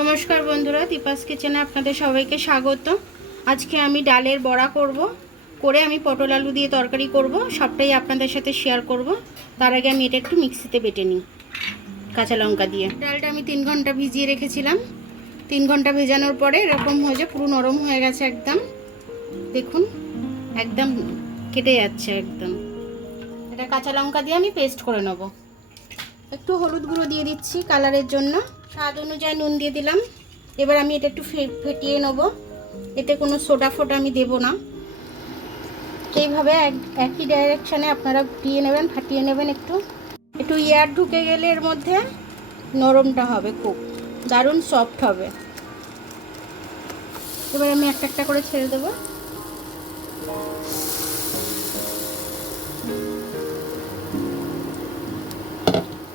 নমস্কার বন্ধুরা, দীপাস কিচেনে আপনাদের সবাইকে স্বাগত। আজকে আমি ডালের বড়া করব, করে আমি পটল আলু দিয়ে তরকারি করব, সবটাই আপনাদের সাথে শেয়ার করব। তার আগে আমি এটা একটু মিক্সিতে বেটে নিই কাঁচা লঙ্কা দিয়ে। ডালটা আমি 3 ঘন্টা ভিজিয়ে রেখেছিলাম। 3 ঘন্টা ভেজানোর পরে এরকম হয়েছে, পুরো নরম হয়ে গেছে একদম। দেখুন একদম কেটে যাচ্ছে একদম। এটা কাঁচা লঙ্কা দিয়ে আমি পেস্ট করে নেব। একটু হলুদ গুঁড়ো দিয়ে দিচ্ছি কালারের জন্য, স্বাদ অনুযায়ী নুন দিয়ে দিলাম। এবার আমি এটা একটু ফেটিয়ে নেব। এতে কোনো সোডা ফোডা আমি দেব না। এইভাবে একই ডাইরেকশানে আপনারা ফুটিয়ে নেবেন, ফাটিয়ে নেবেন। একটু একটু এয়ার ঢুকে গেলে এর মধ্যে নরমটা হবে, খুব দারুণ সফট হবে। এবার আমি একটা একটা করে ছেড়ে দেবো।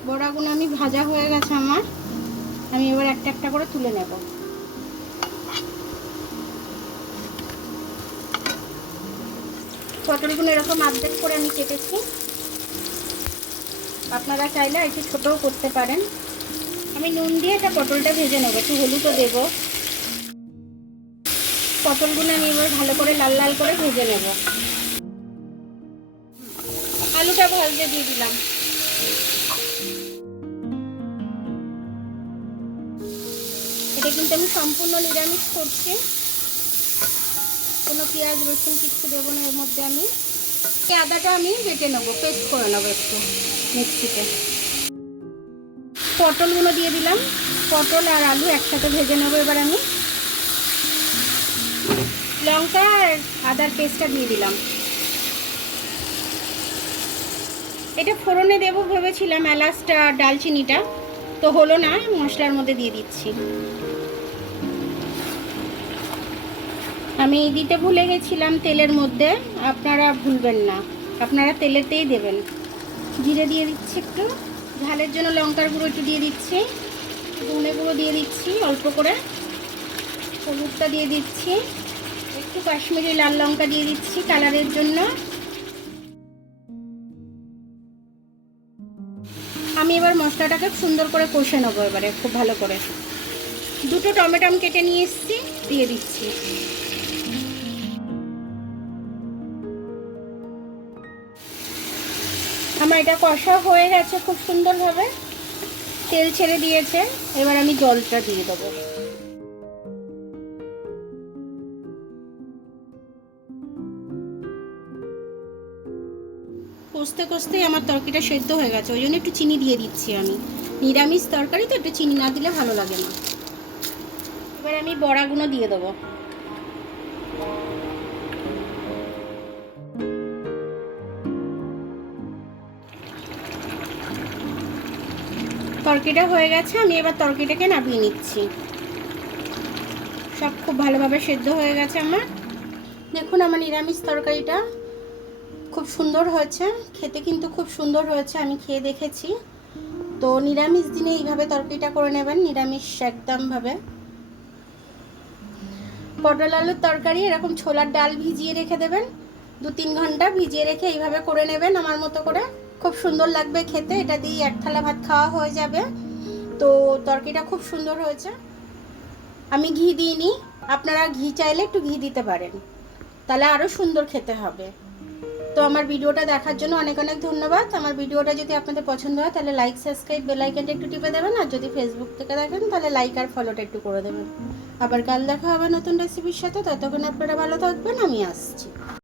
বড়াগুলো আমি ভাজা হয়ে গেছে আমার। আমি এবার একটা একটা করে তুলে নেব। পটলগুলো এরকম আর্ধেক করে আমি কেটেছি। আপনারা চাইলে একটু ছোটও করতে পারেন। আমি নুন দিয়ে এটা পটলটা ভেজে নেবো, একটু হলুদও দেবো। পটলগুলো আমি এবার ভালো করে লাল লাল করে ভেজে নেব। আলুটা ভাজতে দিয়ে দিলাম। এটা কিন্তু আমি সম্পূর্ণ নিরামিষ করছি, কোনো পেঁয়াজ রসুন কিছু দেবো না এর মধ্যে। আমি আদাটা আমি বেটে নেবো, পেস্ট করে নেবো একটু মিক্সিতে। পটলগুলো দিয়ে দিলাম, পটল আর আলু একসাথে ভেজে নেবো। এবার আমি লঙ্কা আর আদার পেস্টটা দিয়ে দিলাম। এটা ফোড়নে দেবো ভেবেছিলাম, এলাচটা ডালচিনিটা, তো হলো না, মশলার মধ্যে দিয়ে দিচ্ছি। আমি দিতে ভুলে গেছিলাম তেলের মধ্যে, আপনারা ভুলবেন না, আপনারা তেলেতেই দেবেন। জিরে দিয়ে দিচ্ছি একটু, ঝালের জন্য লঙ্কার গুঁড়ো একটু দিয়ে দিচ্ছি, ধনে গুঁড়ো দিয়ে দিচ্ছি অল্প করে, হলুদটা দিয়ে দিচ্ছি, একটু কাশ্মীরি লাল লঙ্কা দিয়ে দিচ্ছি কালারের জন্য। আমি এবার মশলাটাকে সুন্দর করে কষে নেবো এবারে খুব ভালো করে। 2টো টমেটো আমি কেটে নিয়ে এসেছি, দিয়ে দিচ্ছি। আমার এটা কষা হয়ে গেছে খুব সুন্দরভাবে, তেল ছেড়ে দিয়েছে। এবার আমি জলটা দিয়ে দেবো। কষতে কষতেই আমার তরকারিটা সেদ্ধ হয়ে গেছে, ওই জন্য একটু চিনি দিয়ে দিচ্ছি আমি। নিরামিষ তরকারি তো একটু চিনি না দিলে ভালো লাগে না। এবার আমি বড়াগুলো দিয়ে দেবো। তরকারিটা হয়ে গেছে, আমি এবার তরকারিটাকে নামিয়ে নিচ্ছি। সব খুব ভালোভাবে সেদ্ধ হয়ে গেছে আমার। দেখুন আমার নিরামিষ তরকারিটা খুব সুন্দর হয়েছে, খেতে কিন্তু খুব সুন্দর হয়েছে, আমি খেয়ে দেখেছি। তো নিরামিষ দিনে এইভাবে তরকারিটা করে নেবেন, নিরামিষ একদমভাবে। পটল আলুর তরকারি এরকম ছোলার ডাল ভিজিয়ে রেখে দেবেন, 2-3 ঘন্টা ভিজিয়ে রেখে এইভাবে করে নেবেন আমার মতো করে। খুব সুন্দর লাগবে খেতে, এটা দিয়ে 1 থালা ভাত খাওয়া হয়ে যাবে। তো তরকারিটা খুব সুন্দর হয়েছে। আমি ঘি দিইনি, আপনারা ঘি চাইলে একটু ঘি দিতে পারেন, তাহলে আরও সুন্দর খেতে হবে। তো আমার ভিডিওটা দেখার জন্য অনেক অনেক ধন্যবাদ। আমার ভিডিওটা যদি আপনাদের পছন্দ হয় তাহলে লাইক, সাবস্ক্রাইব, বেল আইকনটা একটু টিপে দেবেন। আর যদি ফেসবুক থেকে দেখেন তাহলে লাইক আর ফলোটা একটু করে দেবেন। আবার কাল দেখা হবে নতুন রেসিপির সাথে। ততক্ষণ আপনারা ভালো থাকবেন, আমি আসছি।